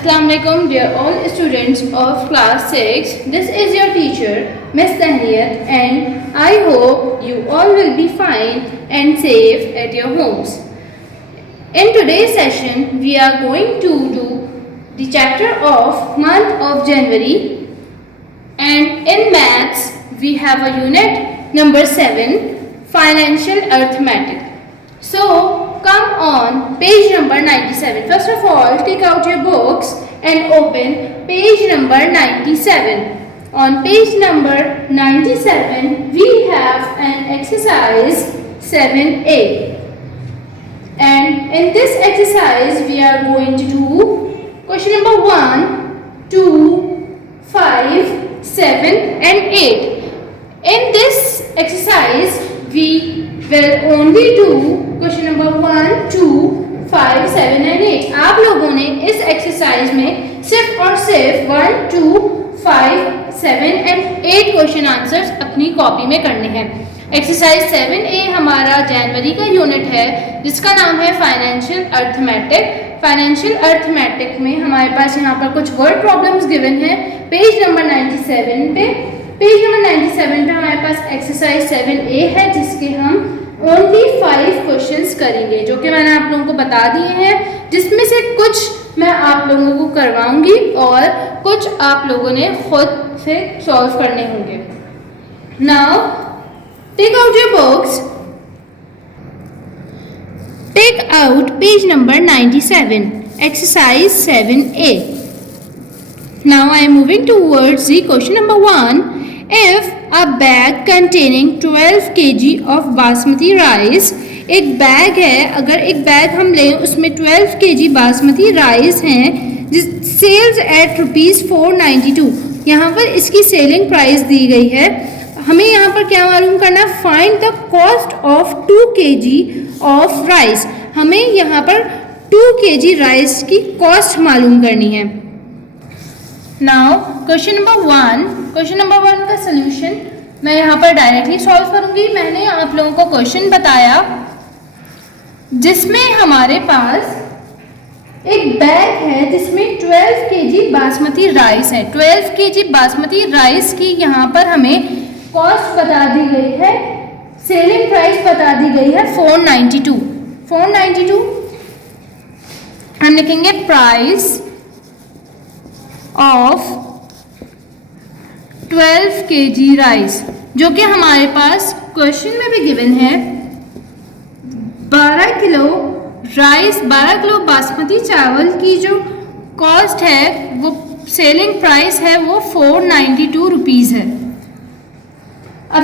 Assalamu alaikum, dear all students of class 6. This is your teacher, Miss Tahniyat, and I hope you all will be fine and safe at your homes. In today's session, we are going to do the chapter of month of January, and in maths, we have a unit number 7, financial arithmetic. So, come on page number 97. First of all, take out your books and open page number 97. On page number 97, we have an exercise 7a. And in this exercise, we are going to do question number 1, 2, 5, 7 and 8. In this exercise, we will only do question number 1, 2, 5, 7 and 8. आप लोगों ने इस exercise में सिर्फ और सिर्फ 1, 2, 5, 7 and 8 question answers अपनी copy में करने हैं. एक्सरसाइज 7a हमारा जनवरी का यूनिट है जिसका नाम है फाइनेंशियल अर्थमेटिक. फाइनेंशियल अर्थमेटिक में हमारे पास यहाँ पर कुछ वर्ड प्रॉब्लम्स गिवन है पेज नंबर 97 पे. पेज नंबर 97 पे हमारे पास एक्सरसाइज 7a है जिसके हम ओनली 5 क्वेश्चंस करेंगे जो कि मैंने आप लोगों को बता दिए हैं, जिसमें से कुछ मैं आप लोगों को करवाऊंगी और कुछ आप लोगों ने खुद से सॉल्व करने होंगे. Now take out your books, take out page number 97, exercise 7a. Now I am moving towards the question number 1. If a bag containing 12 kg of basmati rice, एक बैग है, अगर एक बैग हम लें उसमें 12 kg बासमती राइस हैं, sales at ₹492. यहाँ पर इसकी सेलिंग प्राइस दी गई है. हमें यहाँ पर क्या मालूम करना, find the cost of 2 kg of rice. हमें यहाँ पर 2 kg राइस की कॉस्ट मालूम करनी है. नाउ क्वेश्चन नंबर 1 का सोल्यूशन मैं यहाँ पर डायरेक्टली सॉल्व करूँगी. मैंने आप लोगों को क्वेश्चन बताया जिसमें हमारे पास एक बैग है जिसमें 12 kg बासमती राइस है. 12 kg बासमती राइस की यहाँ पर हमें कॉस्ट बता दी गई है, सेलिंग प्राइस बता दी गई है 492. हम लिखेंगे प्राइस ऑफ 12 kg राइस, जो कि हमारे पास क्वेश्चन में भी गिवन है. 12 किलो राइस, 12 किलो बासमती चावल की जो कॉस्ट है, वो सेलिंग प्राइस है, वो 492 रुपीज़ है. अब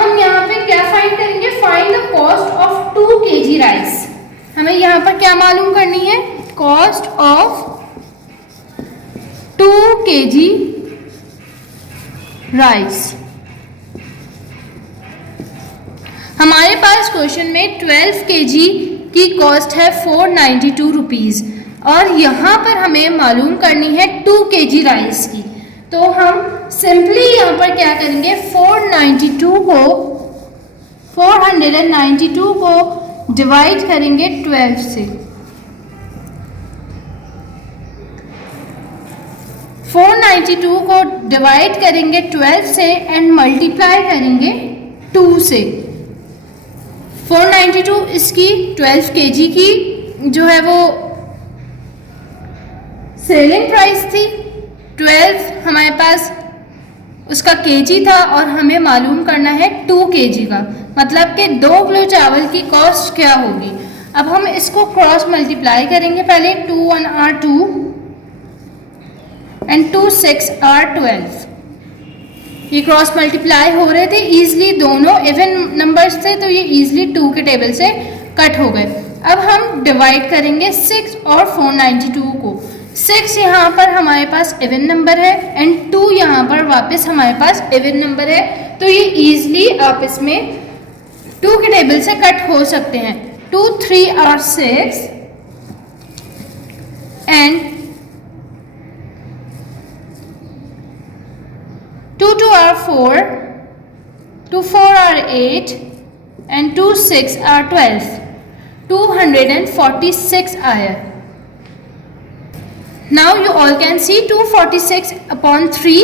हम यहाँ पे क्या फाइंड करेंगे, find the cost of 2 kg rice. हमें यहाँ पर क्या मालूम करनी है, कॉस्ट ऑफ 2 kg राइस. हमारे पास क्वेश्चन में 12 kg की कॉस्ट है 492 रुपीज़ और यहाँ पर हमें मालूम करनी है 2 kg राइस की. तो हम सिंपली यहाँ पर क्या करेंगे, 492 को डिवाइड करेंगे 12 से. 492 को डिवाइड करेंगे 12 से एंड मल्टीप्लाई करेंगे 2 से. 492 इसकी 12 kg की जो है वो सेलिंग प्राइस थी, 12 हमारे पास उसका kg था और हमें मालूम करना है 2 kg का, मतलब कि 2 किलो चावल की कॉस्ट क्या होगी. अब हम इसको क्रॉस मल्टीप्लाई करेंगे. पहले 2 1 are 2 एंड 2 6 are 12. ये क्रॉस मल्टीप्लाई हो रहे थे इजीली, दोनों इवन नंबर्स थे तो ये इजीली 2 के टेबल से कट हो गए. अब हम डिवाइड करेंगे 6 और 492 को. 6 यहाँ पर हमारे पास इवन नंबर है एंड 2 यहाँ पर वापस हमारे पास इवन नंबर है, तो ये इजीली आपस में 2 के टेबल से कट हो सकते हैं. 2 3 are 6 and 2 2 are 4, 2 4 are 8 and 2 6 are 12. 246 आया. Now you all can see 246 upon 3।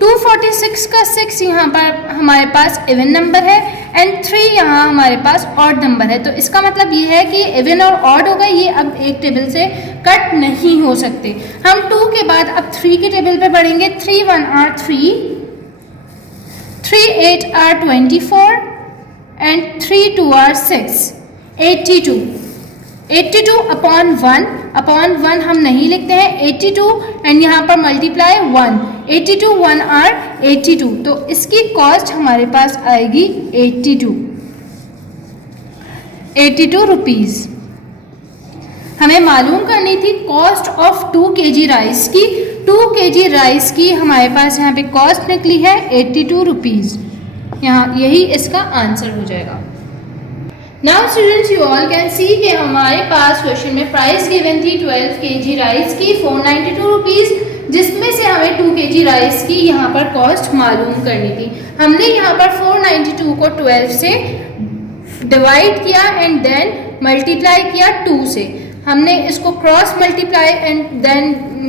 246 का 6 यहाँ पर हमारे पास इवन नंबर है एंड 3 यहाँ हमारे पास ऑड नंबर है, तो इसका मतलब ये है कि इवन और ऑड होगा, ये अब एक टेबल से कट नहीं हो सकते। हम 2 के बाद अब 3 के टेबल पे बढ़ेंगे। 3 1 are 3, 3 8 are 24 and 3 2 are 6, 82। 82 upon 1 हम नहीं लिखते हैं, 82 एंड यहाँ पर मल्टीप्लाई 1, 82 1 आर 82, तो इसकी कॉस्ट हमारे पास आएगी 82 रुपीज़। हमें मालूम करनी थी कॉस्ट ऑफ 2 kg राइस की। 2 kg राइस की हमारे पास यहाँ पे कॉस्ट निकली है 82 रुपीज़। यहाँ यही इसका आंसर हो जाएगा। Now students you all can see कि हमारे पास क्वेश्चन में प्राइस गिवन थी 12 kg राइस की 492 रुपीज़, जिसमें से हमें 2 kg राइस की यहाँ पर कॉस्ट मालूम करनी थी। हमने यहाँ पर 492 को 12 से डिवाइड किया एंड देन मल्टीप्लाई किया 2 से। हमने इसको cross multiply and then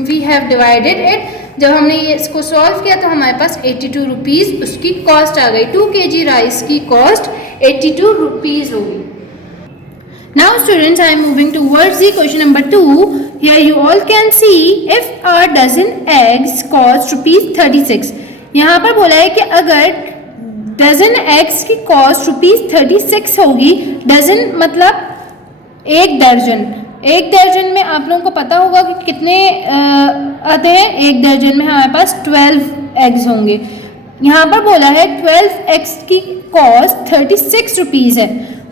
we have divided it. जब हमने ये इसको सॉल्व किया तो हमारे पास 82 रुपीज़ उसकी कॉस्ट आ गई। 2 kg राइस की कॉस्ट 82 रुपीज़ होगी। Now students, I am moving towards the question number 2. Here you all can see if a dozen eggs cost rupees 36. यहाँ पर बोला है कि अगर डजन एग्स की कॉस्ट रुपीज़ 36 होगी। डजन मतलब एक दर्जन। एक दर्जन में आप लोगों को पता होगा कि कितने आते हैं। एक दर्जन में हमारे पास 12 एग्स होंगे। यहाँ पर बोला है 12 एग्स की कॉस्ट 36 रुपीज़ है।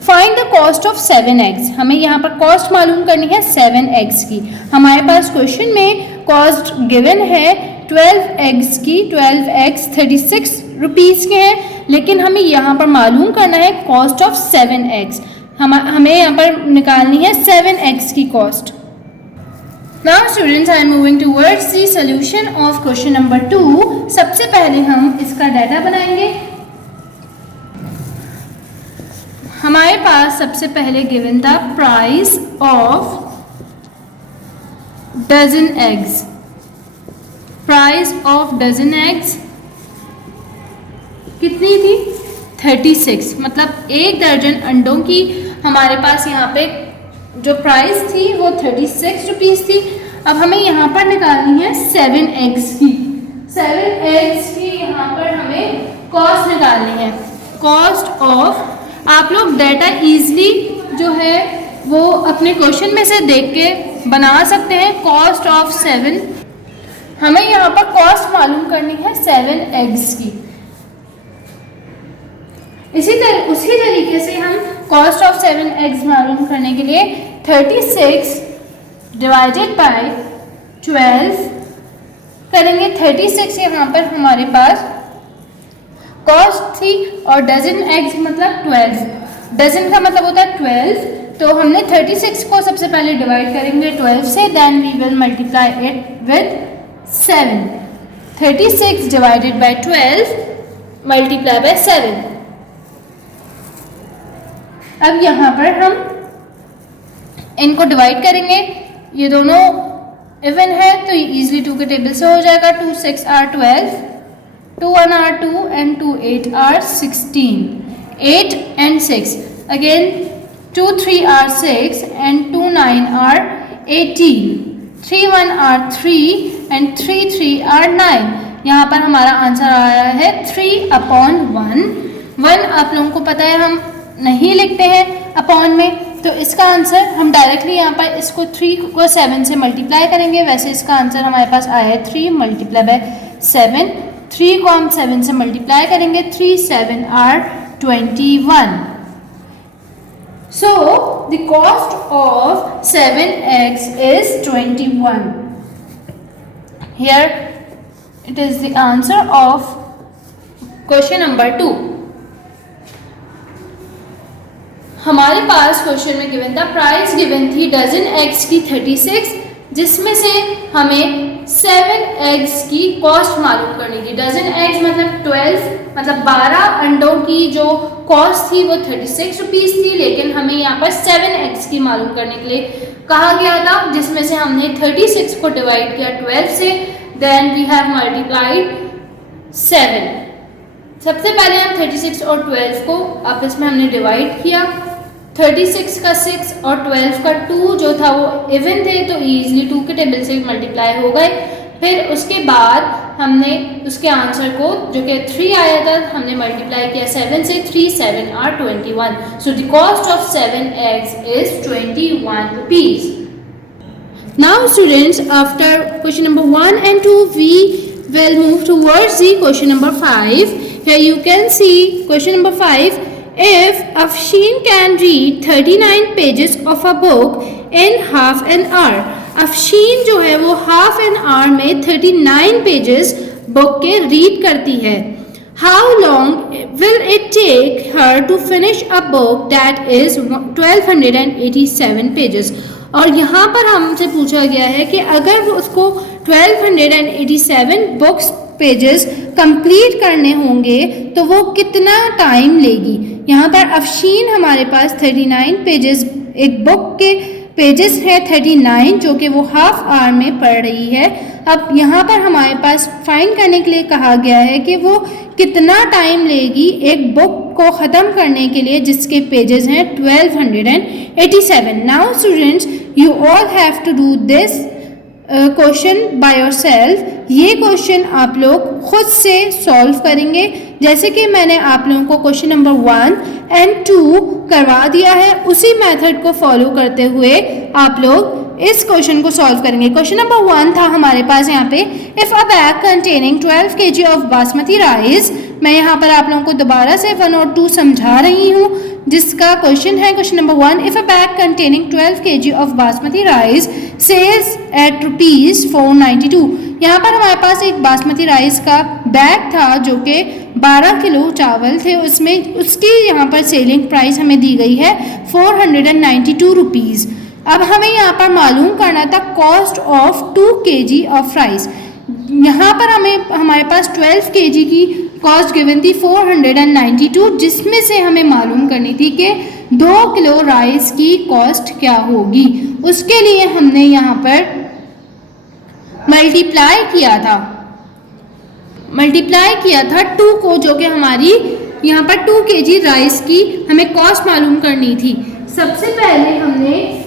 Find the cost of 7 eggs. हमें यहाँ पर कॉस्ट मालूम करनी है 7 एग्स की। हमारे पास क्वेश्चन में कॉस्ट गिवन है 12 एग्स की। 12 एग्स 36 रुपीज़ के हैं, लेकिन हमें यहाँ पर मालूम करना है कॉस्ट ऑफ 7 एग्स। हमें यहाँ पर निकालनी है 7 एग्स की cost. Now students, I am moving towards the solution of question number 2। सबसे पहले हम इसका डाटा बनाएंगे। हमारे पास सबसे पहले गिवन था price of dozen eggs. Price of dozen eggs कितनी थी? 36। मतलब एक दर्जन अंडों की हमारे पास यहाँ पे जो प्राइस थी वो 36 रुपीज़ थी। अब हमें यहाँ पर निकालनी है 7 एग्स की। 7 एग्स की यहाँ पर हमें कॉस्ट निकालनी है। कॉस्ट ऑफ, आप लोग डाटा इजीली जो है वो अपने क्वेश्चन में से देख के बना सकते हैं। कॉस्ट ऑफ 7, हमें यहाँ पर कॉस्ट मालूम करनी है 7 एग्स की। उसी तरीके से हम कॉस्ट ऑफ 7 एग्स मालूम करने के लिए 36 डिवाइडेड बाय 12 करेंगे। 36 यहाँ पर हमारे पास कॉस्ट थी और डजन एग्स मतलब 12। डजन का मतलब होता है 12, तो हमने 36 को सबसे पहले डिवाइड करेंगे 12 से, then we will multiply it with 7। 36 divided by 12 multiply by 7। अब यहाँ पर हम इनको डिवाइड करेंगे। ये दोनों इवन है तो ये इजीली 2 के टेबल से हो जाएगा। 2 6 are 12, 2 1 are 2 and 2 8 are 16. 8 and 6. Again 2 3 are 6 and 2 9 are 18. 3 1 are 3 and 3 3 are 9. यहाँ पर हमारा आंसर आ रहा है 3/1। 1 आप लोगों को पता है हम नहीं लिखते हैं अपॉन में, तो इसका आंसर हम डायरेक्टली यहाँ पर इसको 3 को 7 से मल्टीप्लाई करेंगे। वैसे इसका आंसर हमारे पास आया है 3 मल्टीप्लाई बाय 7। 3 को हम 7 से मल्टीप्लाई करेंगे। 3 7 are 21. So the cost of 7 eggs is 21. Here it is the answer of question number 2. हमारे पास क्वेश्चन में गिवन था प्राइस गिवन थी डजन एग्स की 36 जिसमें से हमें 7 एग्स की कॉस्ट मालूम करनी थी। डजन एग्स मतलब 12, मतलब 12 अंडों की जो कॉस्ट थी वो 36 रुपीज़ थी, लेकिन हमें यहाँ पर 7 एग्स की मालूम करने के लिए कहा गया था, जिसमें से हमने 36 को डिवाइड किया 12 से, देन वी हैव मल्टीप्लाइड 7। सबसे पहले हम 36 और 12 को आपस में हमने डिवाइड किया। 36 का 6 और 12 का 2 जो था वो इवन थे, तो ईजिली 2 के टेबल से मल्टीप्लाई हो गए। फिर उसके बाद हमने उसके आंसर को जो कि 3 आया था, हमने मल्टीप्लाई किया 7 से। 3 7 are 21। So the cost of 7 eggs is 21 rupees. Now students, after question number 1 and 2, we will move towards the question number 5. Here you can see question number 5. If Afshin can read 39 pages of a book in half an hour, Afsheen जो है वो half an hour में 39 pages book के read करती है। How long will it take her to finish a book that is 1287 pages. और यहाँ पर हमसे पूछा गया है कि अगर वो उसको 1287 बुक्स पेजेस कंप्लीट करने होंगे तो वो कितना टाइम लेगी। यहाँ पर अफशीन हमारे पास 39 पेजेस, एक बुक के पेजेस है 39 जो कि वो हाफ आवर में पढ़ रही है। अब यहाँ पर हमारे पास फाइंड करने के लिए कहा गया है कि वो कितना टाइम लेगी एक बुक को ख़त्म करने के लिए जिसके पेजेस हैं 1287। Now students, you all have to do this question by yourself. ये क्वेश्चन आप लोग खुद से सॉल्व करेंगे, जैसे कि मैंने आप लोगों को क्वेश्चन नंबर 1 एंड 2 करवा दिया है, उसी मेथड को फॉलो करते हुए आप लोग इस क्वेश्चन को सॉल्व करेंगे। क्वेश्चन नंबर 1 था हमारे पास यहाँ पे, if a bag containing 12 kg of basmati rice. मैं यहाँ पर आप लोगों को दोबारा से 1 और 2 समझा रही हूँ, जिसका क्वेश्चन है question number 1, if a bag containing 12 kg of basmati rice sells at ₹492। यहाँ पर हमारे पास एक बासमती राइस का बैग था जो कि 12 किलो चावल थे, उसमें उसकी यहाँ पर सेलिंग प्राइस हमें दी गई है 492 रुपीज़। अब हमें यहाँ पर मालूम करना था cost of 2 kg of rice. यहाँ पर हमारे पास 12 kg की कॉस्ट गिवन थी 492, जिसमें से हमें मालूम करनी थी कि 2 किलो राइस की कॉस्ट क्या होगी। उसके लिए हमने यहाँ पर मल्टीप्लाई किया था 2 को, जो कि हमारी यहाँ पर 2 kg राइस की हमें कॉस्ट मालूम करनी थी। सबसे पहले हमने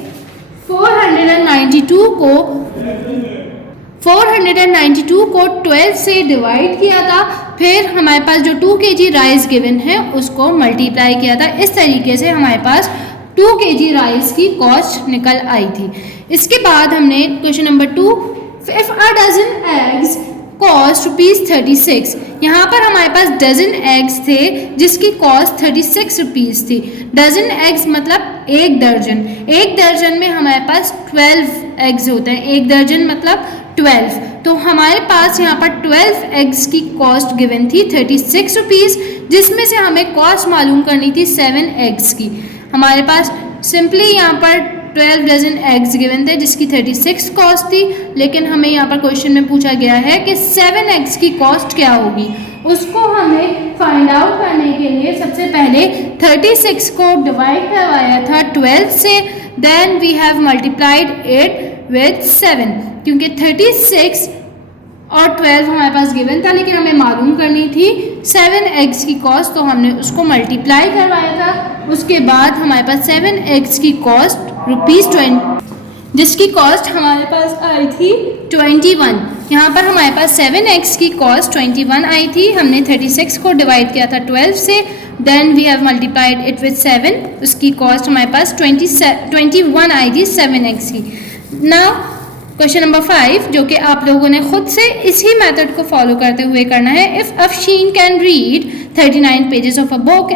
492 को 12 से डिवाइड किया था, फिर हमारे पास जो 2 kg राइस गिवन है उसको मल्टीप्लाई किया था। इस तरीके से हमारे पास 2 kg राइस की कॉस्ट निकल आई थी। इसके बाद हमने question number 2, if a dozen eggs cost ₹36। यहाँ पर हमारे पास डजन एग्स थे जिसकी कॉस्ट 36 रुपीज़ थी। डजन एग्स मतलब एक दर्जन में हमारे पास 12 एग्स होते हैं। एक दर्जन मतलब 12, तो हमारे पास यहाँ पर 12 एग्स की कॉस्ट गिवन थी 36 रुपीज़, जिसमें से हमें कॉस्ट मालूम करनी थी 7 एग्स की। हमारे पास सिंपली यहाँ पर 12 डजन एग्स गिवन थे जिसकी 36 कॉस्ट थी, लेकिन हमें यहाँ पर क्वेश्चन में पूछा गया है कि 7 एग्स की कॉस्ट क्या होगी। उसको हमें फाइंड आउट करने के लिए सबसे पहले 36 को डिवाइड करवाया था 12 से, then we have multiplied it with 7, क्योंकि 36 और 12 हमारे पास गिवन था, लेकिन हमें मालूम करनी थी 7 एग्स की कॉस्ट, तो हमने उसको मल्टीप्लाई करवाया था। उसके बाद हमारे पास 7 एग्स की कॉस्ट ₹20, जिसकी कॉस्ट हमारे पास आई थी 21। यहाँ पर हमारे पास 7 एग्स की कॉस्ट 21 आई थी। हमने 36 को डिवाइड किया था 12 से, then we have multiplied it with 7, उसकी कॉस्ट हमारे पास 21 आई थी 7 एग्स की। नाउ क्वेश्चन नंबर 5, जो कि आप लोगों ने खुद से इसी मेथड को फॉलो करते हुए करना है। If Afsheen can read 39 pages of a book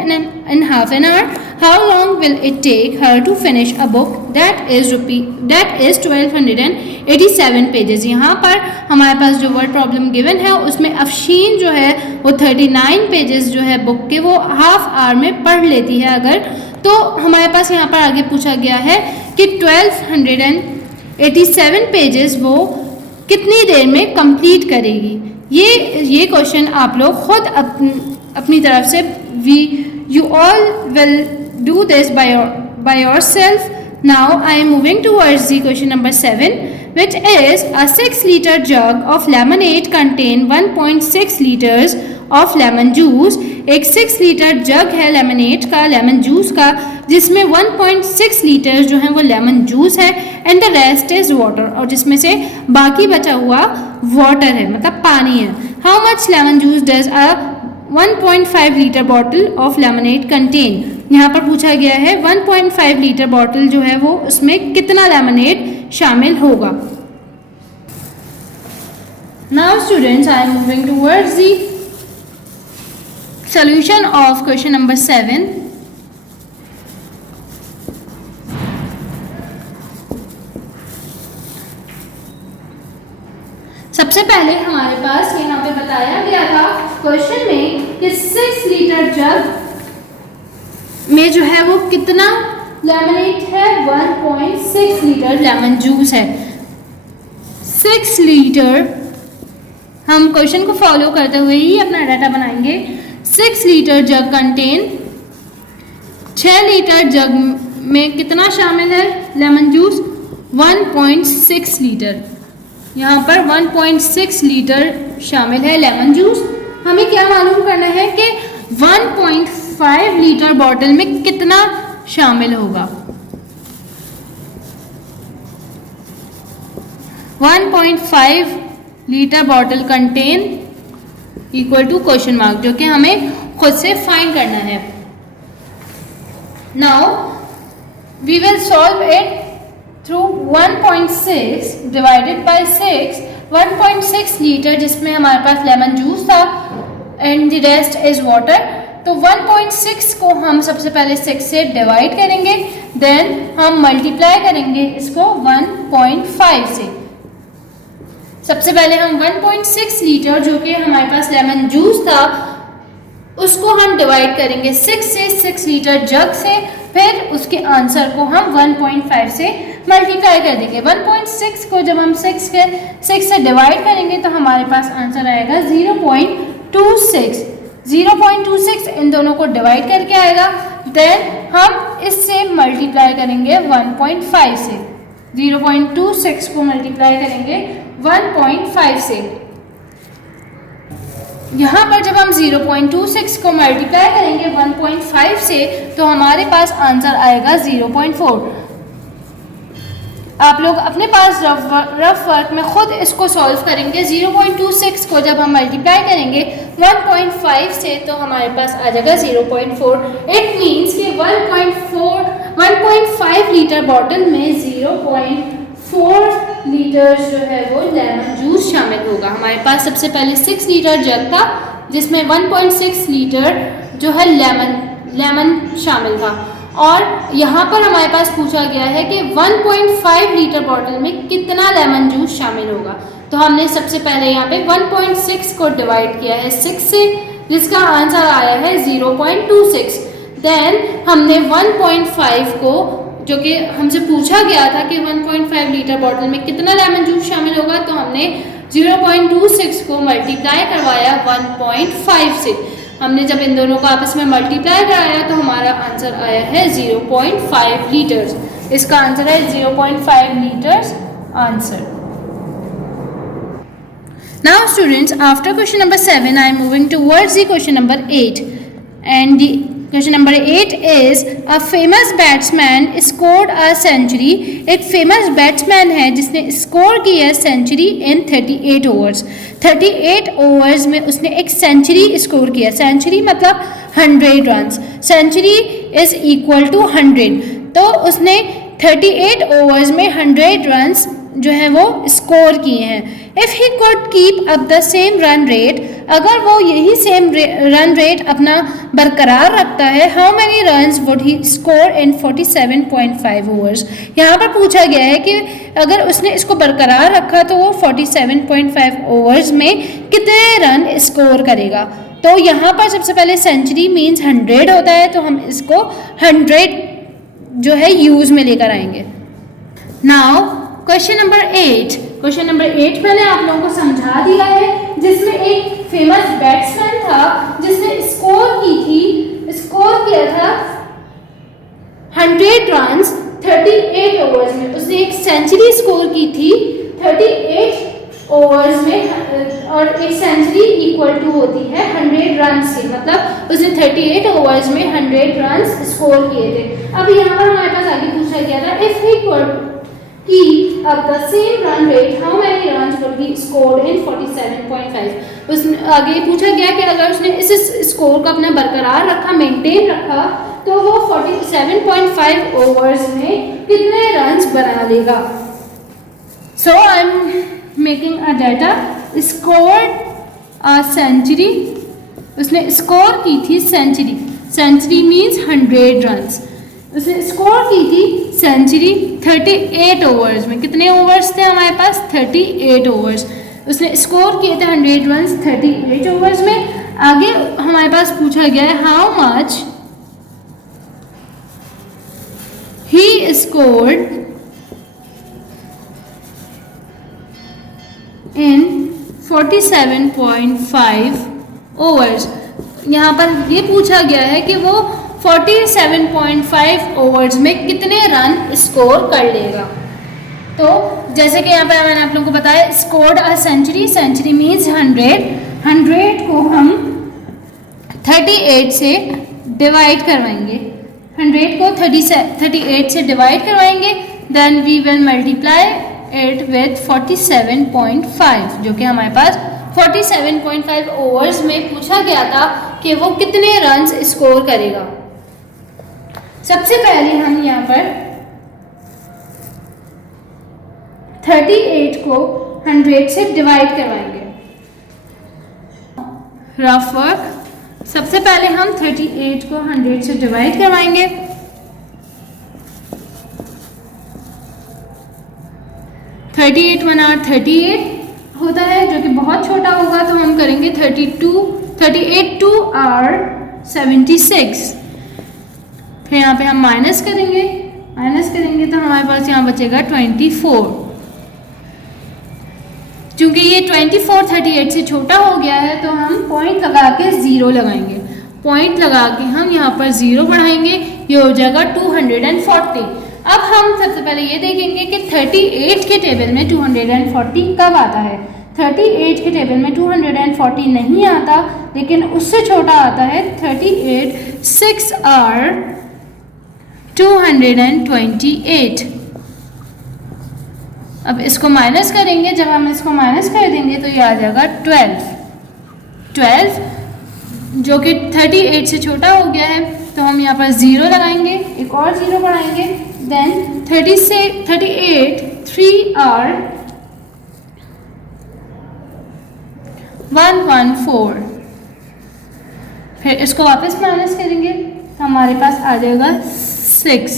in half an hour, how long will it take her to finish a book that is 1287 pages। यहाँ पर हमारे पास जो वर्ड प्रॉब्लम गिवन है उसमें अफशीन जो है वो 39 पेजेस जो है बुक के वो हाफ आवर में पढ़ लेती है अगर, तो हमारे पास यहाँ पर आगे पूछा गया है कि 87 पेजेस वो कितनी देर में कंप्लीट करेगी। ये क्वेश्चन आप लोग खुद अपनी तरफ से you all will do this by yourself. Now I am moving towards the question number 7, which is a 6-liter jug of lemonade contain 1.6 liters of lemon juice. एक 6 लीटर जग है लेमनेड का, लेमन जूस का, जिसमें 1.6 litre जो है वो lemon juice है and the rest is water, और जिसमें से बाकी बचा हुआ वाटर है, मतलब पानी है। How much lemon juice does a 1.5 litre bottle of lemonade contain. यहाँ पर पूछा गया है 1.5 लीटर बॉटल जो है वो उसमें कितना लेमनेड शामिल होगा। Now students, I am moving towards the solution of question number 7. सबसे पहले हमारे पास यहाँ पे बताया गया था क्वेश्चन में कि 6 लीटर जग में जो है वो कितना लेमनेड है, 1.6 लीटर लेमन जूस है। 6 लीटर, हम क्वेश्चन को फॉलो करते हुए ही अपना डाटा बनाएंगे। 6 लीटर जग कंटेन, 6 लीटर जग में कितना शामिल है लेमन जूस, 1.6 लीटर। यहाँ पर 1.6 लीटर शामिल है लेमन जूस। हमें क्या मालूम करना है कि 1.5 लीटर बॉटल में कितना शामिल होगा। 1.5 litre bottle contain equal to question mark, जो कि हमें खुद से फाइंड करना है। Now we will solve it through 1.6 divided by 6। 1.6 litre जिसमें हमारे पास लेमन जूस था and the rest is water, तो 1.6 को हम सबसे पहले 6 से डिवाइड करेंगे, देन हम मल्टीप्लाई करेंगे इसको 1.5 से। सबसे पहले हम 1.6 लीटर जो कि हमारे पास लेमन जूस था उसको हम डिवाइड करेंगे 6 से, 6 लीटर जग से, फिर उसके आंसर को हम 1.5 से मल्टीप्लाई कर देंगे। 1.6 को जब हम 6 से डिवाइड करेंगे तो हमारे पास आंसर आएगा 0.26। 0.26 इन दोनों को डिवाइड करके आएगा, देन हम इससे मल्टीप्लाई करेंगे 1.5 से। 0.26 को मल्टीप्लाई करेंगे 1.5 से। यहाँ पर जब हम 0.26 को मल्टीप्लाई करेंगे 1.5 से तो हमारे पास आंसर आएगा 0.4। आप लोग अपने पास रफ वर्क में खुद इसको सॉल्व करेंगे। 0.26 को जब हम मल्टीप्लाई करेंगे 1.5 से तो हमारे पास आ जाएगा 0.4। इट मीन्स कि 1.5 लीटर बॉटल में 0.4 लीटर जो है वो लेमन जूस शामिल होगा। हमारे पास सबसे पहले 6 लीटर जग था जिसमें 1.6 लीटर जो है लेमन शामिल था, और यहाँ पर हमारे पास पूछा गया है कि 1.5 लीटर बॉटल में कितना लेमन जूस शामिल होगा। तो हमने सबसे पहले यहाँ पे 1.6 को डिवाइड किया है 6 से, जिसका आंसर आया है 0.26। देन हमने 1.5 को, जो कि हमसे पूछा गया था कि 1.5 लीटर बॉटल में कितना लेमन जूस शामिल होगा, तो हमने 0.26 को मल्टीप्लाई करवाया 1.5 से। हमने जब इन दोनों को आपस में मल्टीप्लाई कराया तो हमारा आंसर आया है 0.5 लीटर्स। इसका आंसर है 0.5 litres answer. Now students, after question number 7, I am moving towards the question number 8, and the question number 8 is a famous batsman scored a century। एक फेमस बैट्समैन है जिसने स्कोर किया century इन 38 overs. 38 overs में उसने एक century score किया। Century मतलब 100 runs. Century is equal to 100, तो उसने 38 ओवर्स में 100 रन्स जो है वो स्कोर किए हैं। If he could keep up the same run rate, अगर वो यही सेम रन रेट अपना बरकरार रखता है, how many runs would he score in 47.5 overs. यहाँ पर पूछा गया है कि अगर उसने इसको बरकरार रखा तो वो 47.5 ओवर्स में कितने रन स्कोर करेगा। तो यहाँ पर सबसे पहले सेंचुरी मीन्स 100 होता है, तो हम इसको 100 जो है यूज़ में लेकर आएंगे। Now question number 8। Question number 8 मैंने आप लोगों को समझा दिया है, जिसमें एक फेमस बैट्समैन था जिसने स्कोर किया था 100 रन्स 38 ओवर्स में। उसने एक सेंचुरी स्कोर की थी 38 ओवर्स में, और एक सेंचुरी इक्वल टू होती है 100 रन से, मतलब उसने 38 ओवर्स में 100 रन स्कोर किए थे। अब यहाँ पर हमारे पास आगे पूछा गया था if he keep up the same run rate how many runs will be scored in 47.5। उसने आगे पूछा गया कि अगर उसने इस स्कोर को अपना बरकरार रखा, मेंटेन रखा, तो वो 47.5 ओवर्स में कितने रन्स बना लेगा। So I am making a data scored a century. उसने स्कोर की थी सेंचुरी, सेंचुरी मीन्स 100 रन्स। उसने स्कोर की थी सेंचुरी 38 ओवर्स में। कितने ओवर्स थे हमारे पास? 38 ओवर्स। उसने स्कोर किए थे 100 रन्स 38 ओवर्स में। आगे हमारे पास पूछा गया है how much he scored in 47.5 overs. यहाँ पर ये पूछा गया है कि वो 47.5 ओवर्स में कितने रन स्कोर कर लेगा। तो जैसे कि यहाँ पर मैंने आप लोगों को बताया scored a century, century means 100 को हम 38 से डिवाइड करवाएंगे, 100 को 38 से डिवाइड करवाएंगे, then we will multiply it with 47.5, जो कि हमारे पास 47.5 ओवर्स में पूछा गया था कि वो कितने रन्स स्कोर करेगा। सबसे पहले हम यहाँ पर 38 को 100 से डिवाइड करवाएंगे। Rough work. सबसे पहले हम 38 को 100 से डिवाइड करवाएंगे। $38 होता है, जो कि बहुत छोटा होगा, तो हम करेंगे 38 2 आर 76। फिर यहाँ पे हम माइनस करेंगे तो हमारे पास यहाँ बचेगा 24। चूंकि ये 24 38 से छोटा हो गया है, तो हम पॉइंट लगा के 0 लगाएंगे। पॉइंट लगा के हम यहाँ पर 0 बढ़ाएंगे, ये हो जाएगा 240। अब हम सबसे पहले ये देखेंगे कि 38 के टेबल में 240 कब आता है। 38 के टेबल में 240 नहीं आता, लेकिन उससे छोटा आता है 38 6 आर 228। अब इसको माइनस करेंगे, जब हम इसको माइनस कर देंगे तो ये आ जाएगा 12, जो कि 38 से छोटा हो गया है, तो हम यहाँ पर 0 लगाएंगे, एक और 0 बढ़ाएंगे, देन 38 3 आर 114। फिर इसको वापस माइनस करेंगे तो हमारे पास आ जाएगा 6।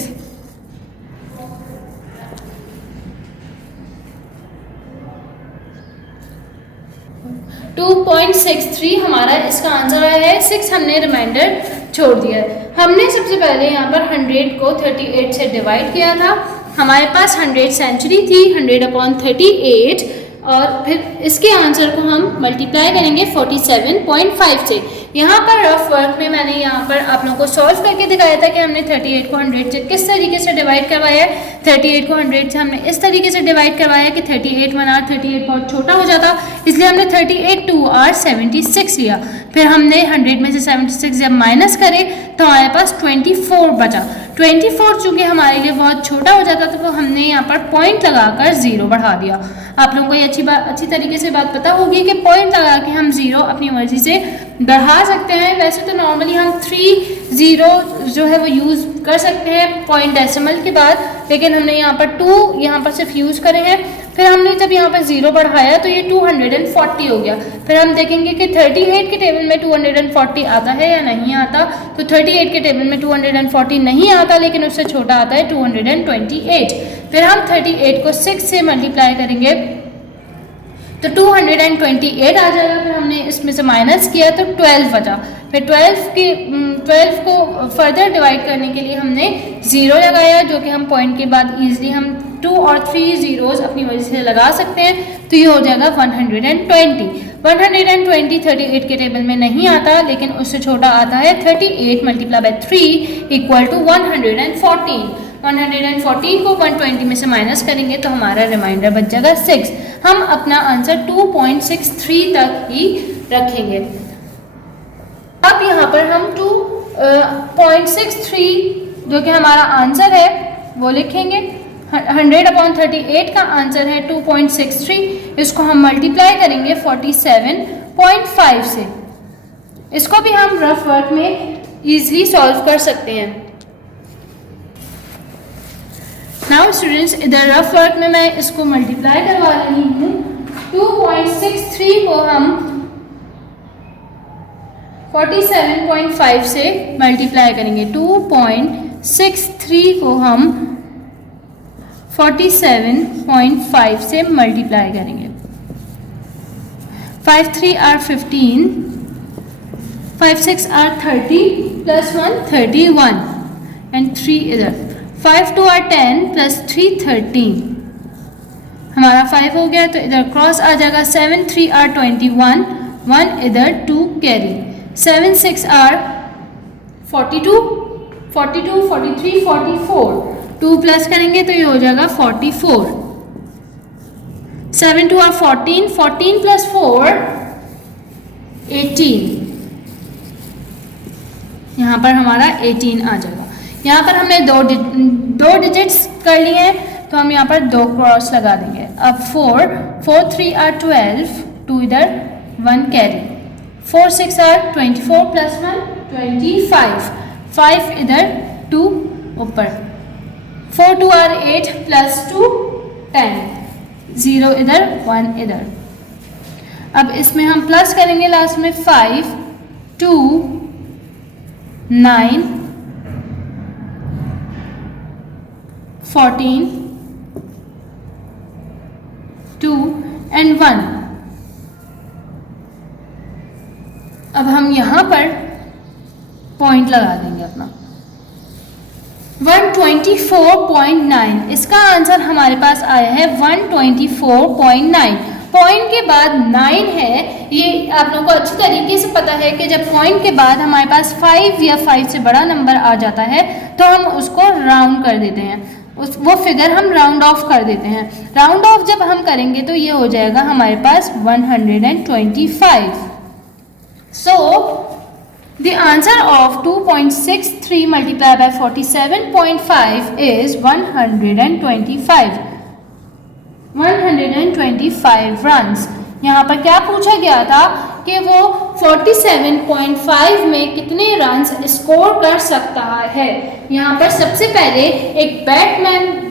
$2.63 हमारा इसका आंसर आया है। 6 हमने रिमाइंडर छोड़ दिया है। हमने सबसे पहले यहाँ पर 100 को 38 से डिवाइड किया था। हमारे पास 100 सेंचुरी थी, 100/38, और फिर इसके आंसर को हम मल्टीप्लाई करेंगे 47.5 से। यहाँ पर रफ वर्क में मैंने यहाँ पर आप लोगों को सॉल्व करके दिखाया था कि हमने 38 को 100 से किस तरीके से डिवाइड करवाया है। 38 को 100 से हमने इस तरीके से डिवाइड करवाया कि 38 1 38 बहुत छोटा हो जाता, इसलिए हमने 38 2 आर 76 लिया। फिर हमने 100 में से 76 जब माइनस करे तो हमारे पास 24 बचा। 24 चूँकि हमारे लिए बहुत छोटा हो जाता, तो वो हमने यहाँ पर पॉइंट लगाकर 0 बढ़ा दिया। आप लोगों को ये अच्छी तरीके से बात पता होगी कि पॉइंट लगा के हम 0 अपनी मर्जी से बढ़ा सकते हैं। वैसे तो नॉर्मली हम 3 0 जो है वो यूज़ कर सकते हैं पॉइंट डेसिमल के बाद, लेकिन हमने यहाँ पर 2 यहाँ पर सिर्फ यूज़ करे हैं। फिर हमने जब यहाँ पर 0 बढ़ाया तो ये 240 हो गया। फिर हम देखेंगे कि 38 के टेबल में 240 आता है या नहीं आता। तो 38 के टेबल में 240 नहीं आता, लेकिन उससे छोटा आता है 228। फिर हम 38 को 6 से मल्टीप्लाई करेंगे तो 228 आ जाएगा। फिर हमने इसमें से माइनस किया तो 12 बचा। फिर 12 को फर्दर डिवाइड करने के लिए हमने 0 लगाया, जो कि हम पॉइंट के बाद ईजिली हम 2 और 3 जीरोस अपनी मर्जी से लगा सकते हैं, तो ये हो जाएगा 120। 120 38 के टेबल में नहीं आता, लेकिन उससे छोटा आता है 38 मल्टीप्लाई बाय 3 इक्वल टू 114। 114 को 120 में से माइनस करेंगे तो हमारा रिमाइंडर बच जाएगा 6। हम अपना आंसर 2.63 तक ही रखेंगे। अब यहाँ पर हम 2.63 जो कि हमारा आंसर है वो लिखेंगे। 100/38 का आंसर है 2.63। इसको हम मल्टीप्लाई करेंगे 47.5 से। इसको भी हम रफ वर्क में इजीली सॉल्व कर सकते हैं। नाउ स्टूडेंट्स, इधर रफ वर्क में मैं इसको मल्टीप्लाई करवा रही हूँ। 2.63 को हम 47.5 से मल्टीप्लाई करेंगे। 2.63 को हम 47.5 से मल्टीप्लाई करेंगे। 5 3 are 15, 5 6 are 30 plus 1 31 and 3 इधर। 5 2 are 10 plus 3 13। हमारा 5 हो गया तो इधर क्रॉस आ जाएगा। 7 3 are 21, 1 इधर 2 कैरी। 7 6 are 42, 42 43 44। 2 प्लस करेंगे तो ये हो जाएगा 44। 7 2 are 14, 14 plus 4 18। यहाँ पर हमारा 18 आ जाएगा। यहाँ पर हमने दो डिजिट्स कर लिए हैं, तो हम यहाँ पर 2 क्रॉस लगा देंगे। अब 4 3 are 12, 2 इधर 1 कैरी। 4 6 are 24 plus 1 25, 5 इधर 2 ऊपर। 4 2 are 8 plus 2 10, 0 इधर 1 इधर। अब इसमें हम प्लस करेंगे लास्ट में। 5 2 9 14 2 and 1। अब हम यहाँ पर पॉइंट लगा देंगे अपना। 124.9। इसका आंसर हमारे पास आया है 124.9। पॉइंट के बाद 9 है। ये आप लोगों को अच्छी तरीके से पता है कि जब पॉइंट के बाद हमारे पास 5 या 5 से बड़ा नंबर आ जाता है तो हम उसको राउंड कर देते हैं। वो फिगर हम राउंड ऑफ कर देते हैं। राउंड ऑफ जब हम करेंगे तो ये हो जाएगा हमारे पास 125। सो the answer of 2.63 multiplied by 47.5 is 125 runs। यहाँ पर क्या पूछा गया था कि वो 47.5 में कितने रन्स स्कोर कर सकता है। यहाँ पर सबसे पहले एक बैट्समैन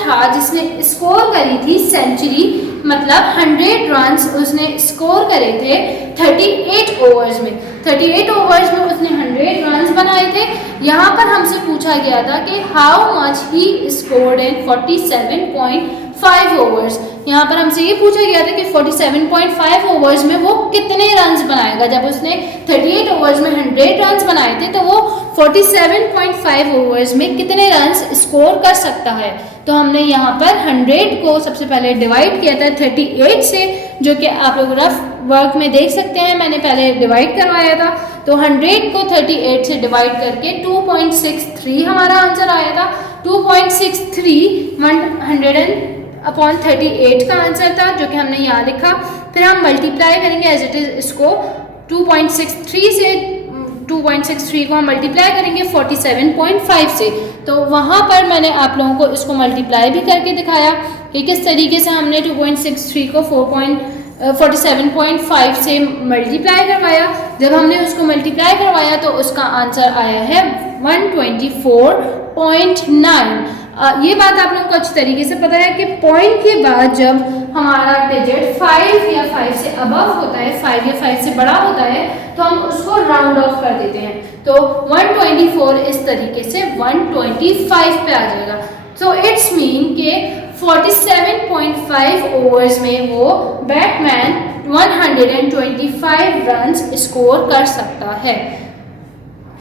था जिसने स्कोर करी थी सेंचुरी, मतलब 100 रन्स उसने स्कोर करे थे 38 ओवर्स में। 38 ओवर्स में उसने 100 रन्स बनाए थे। यहाँ पर हमसे पूछा गया था कि how much he scored in 47.5 overs. यहाँ पर हमसे ये पूछा गया था कि 47.5 ओवर्स में वो कितने रन्स बनाएगा। जब उसने 38 ओवर्स में 100 रन्स बनाए थे तो वो 47.5 ओवर्स में कितने रन्स स्कोर कर सकता है। तो हमने यहाँ पर 100 को सबसे पहले डिवाइड किया था 38 से, जो कि आप लोग रफ वर्क में देख सकते हैं, मैंने पहले डिवाइड करवाया था। तो 100 को 38 से डिवाइड करके 2.63 हमारा आंसर आया था। 2.63 100/38 का आंसर था, जो कि हमने यहाँ लिखा। फिर हम मल्टीप्लाई करेंगे एज इट इज इसको 2.63 से। 2.63 को हम मल्टीप्लाई करेंगे 47.5 से। तो वहाँ पर मैंने आप लोगों को इसको मल्टीप्लाई भी करके दिखाया कि किस तरीके से हमने 2.63 को 47.5 से मल्टीप्लाई करवाया। जब हमने उसको मल्टीप्लाई करवाया तो उसका आंसर आया है 124.9। ये बात आप लोगों को अच्छी तरीके से पता है कि पॉइंट के बाद जब हमारा डिजिट 5 या 5 से अबव होता है, 5 या 5 से बड़ा होता है, तो हम उसको राउंड ऑफ कर देते हैं। तो 124 इस तरीके से 125 पे आ जाएगा। सो इट्स मीन के 47.5 ओवर्स में वो बैट्समैन 125 रन्स स्कोर कर सकता है।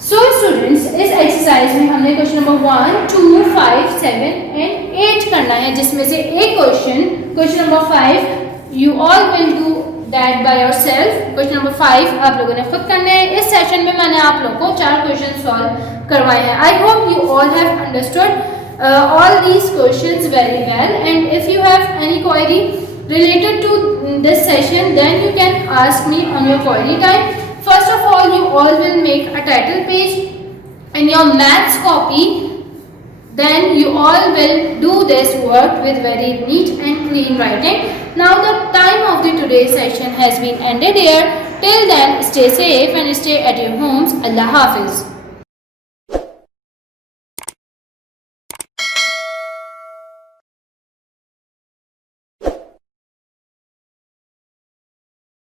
सो स्टूडेंट्स, इस एक्सरसाइज में हमने क्वेश्चन नंबर 1, 2, 5, 7 एंड 8 करना है, जिसमें से एक question number 5 you all will do that by yourself. Question number 5 आप लोगों ने खुद करना है। इस सेशन में मैंने आप लोगों को 4 क्वेश्चन सॉल्व करवाए हैं। I hope you all have understood all these questions very well, and if you have any query related to this session, then you can ask me on your query time. First of all, you all will make a title page in your maths copy. Then you all will do this work with very neat and clean writing. Now the time of the today's session has been ended here. Till then, stay safe and stay at your homes. Allah Hafiz.